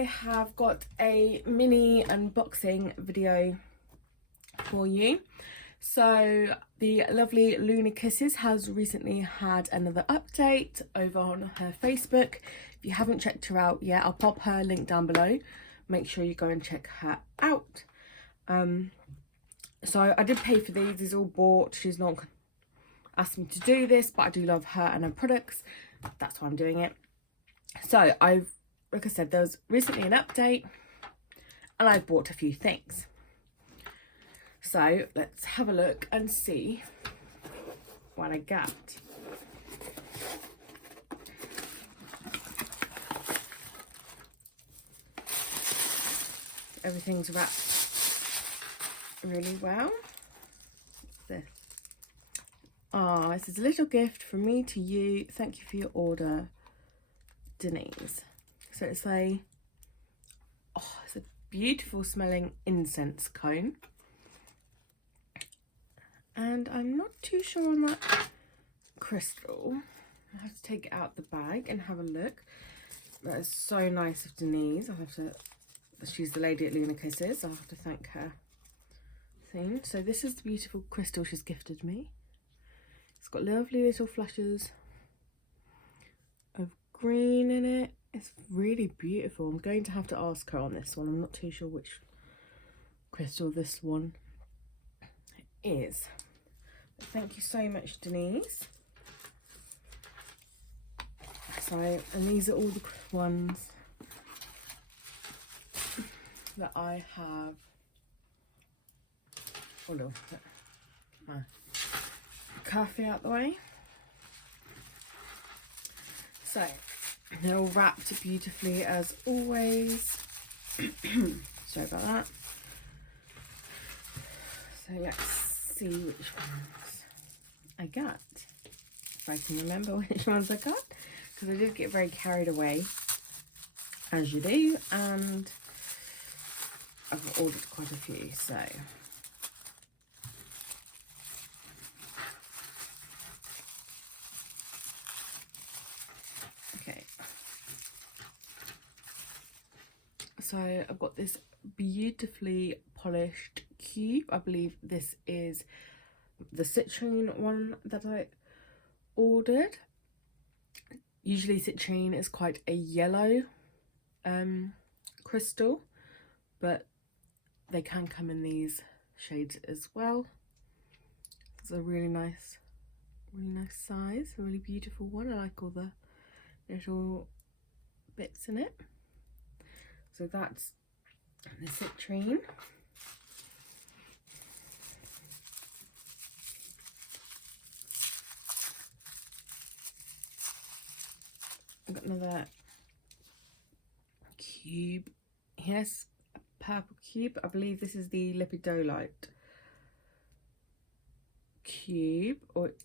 I have got a mini unboxing video for you. So the lovely Lunar Kisses has recently had another update over on her Facebook. If you haven't checked her out yet, I'll pop her link down below. Make sure you go and check her out. So I did pay for these. These are all bought. She's not asked me to do this, but I do love her and her products. That's why I'm doing it. So like I said, there was recently an update and I bought a few things. So let's have a look and see what I got. Everything's wrapped really well. What's this? Ah, this is a little gift from me to you. Thank you for your order, Denise. So it's a beautiful smelling incense cone. And I'm not too sure on that crystal. I have to take it out the bag and have a look. That is so nice of Denise. She's the lady at Lunar Kisses. I'll have to thank her. So this is the beautiful crystal she's gifted me. It's got lovely little flashes of green in it. It's really beautiful. I'm going to have to ask her on this one. I'm not too sure which crystal this one is. But thank you so much, Denise. So, and these are all the ones that I have. Hold on, get my coffee out the way. So they're all wrapped beautifully as always. Sorry about that. So let's see which ones I got. If I can remember which ones I got, because I did get very carried away, as you do, and I've ordered quite a few. So okay. So I've got this beautifully polished cube. I believe this is the Citrine one that I ordered. Usually Citrine is quite a yellow crystal, but they can come in these shades as well. It's a really nice size, a really beautiful one. I like all the little bits in it. So that's the Citrine. I've got another cube. Yes, a purple cube. I believe this is the Lepidolite Cube, or it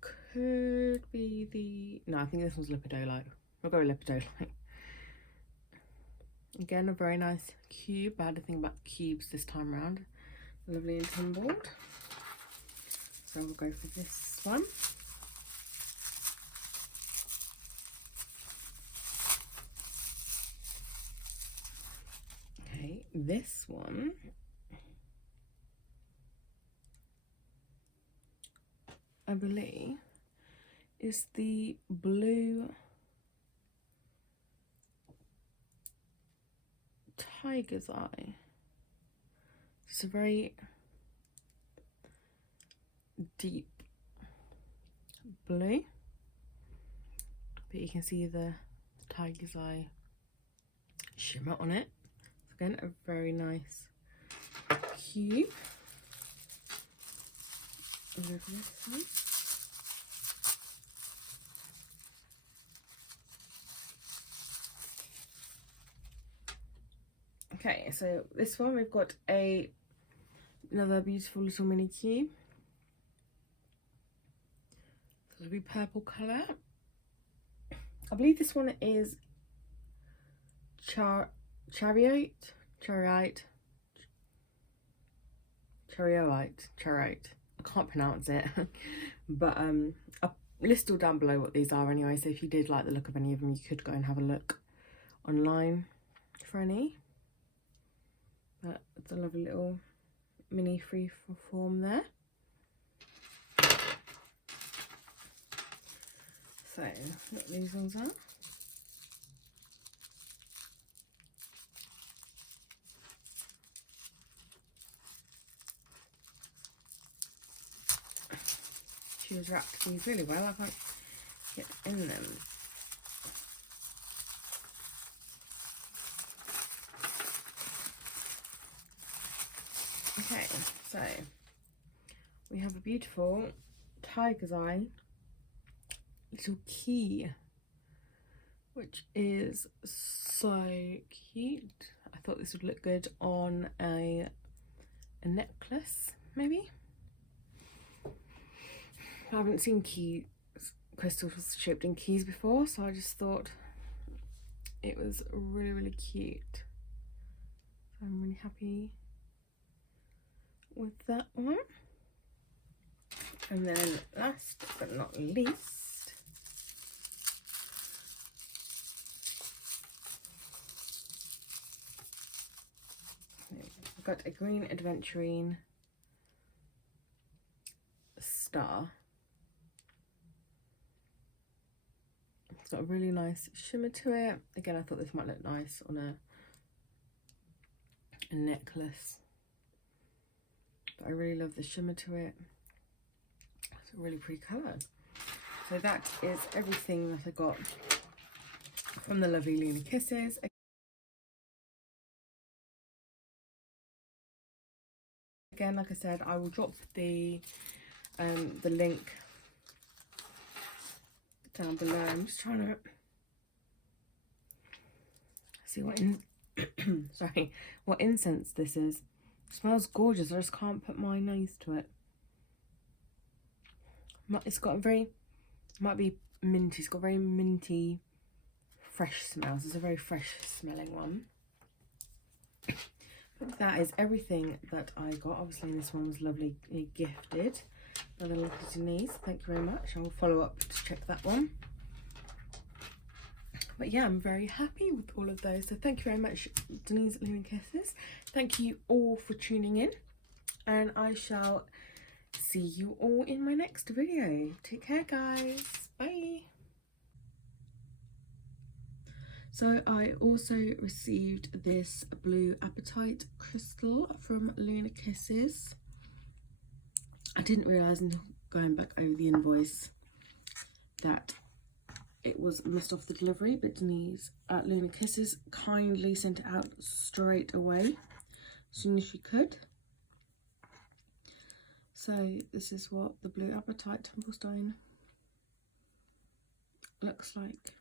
could be the... No, I think this one's Lepidolite. I'll go with Lepidolite. Again, a very nice cube. I had to think about cubes this time around. Lovely and tumbled. So we'll go for this one. Okay, this one. I believe is the blue tiger's eye. It's a very deep blue, but you can see the tiger's eye shimmer on it. So again, a very nice cube. Over this one. Okay, so this one we've got another beautiful little mini cube. So it'll be purple colour. I believe this one is Charoite. I can't pronounce it, but I'll list all down below what these are anyway. So if you did like the look of any of them, you could go and have a look online for any. But it's a lovely little mini Freeform there. So, look these ones out. She was wrapped these really well. I can't get in them. Okay, so we have a beautiful tiger's eye little key, which is so cute. I thought this would look good on a necklace, maybe. I haven't seen crystals shaped in keys before, so I just thought it was really, really cute. I'm really happy with that one. And then last but not least, I've got a green Aventurine star. It's got a really nice shimmer to it. Again, I thought this might look nice on a necklace. But I really love the shimmer to it. It's a really pretty colour. So that is everything that I got from the lovely Lunar Kisses. Again, like I said, I will drop the link down below. I'm just trying to see what sorry, what incense this is. It smells gorgeous. I just can't put my nose to it. It's got a very, might be minty. It's got very minty, fresh smells. It's a very fresh smelling one. But that is everything that I got. Obviously, this one was lovely gifted by the lovely Denise. Thank you very much. I will follow up to check that one. But yeah, I'm very happy with all of those. So thank you very much, Denise at Lunar Kisses. Thank you all for tuning in. And I shall see you all in my next video. Take care, guys. Bye. So I also received this blue Apatite crystal from Lunar Kisses. I didn't realise until going back over the invoice that it was missed off the delivery, but Denise at Lunar Kisses kindly sent it out straight away as soon as she could. So this is what the blue Apatite temple stone looks like.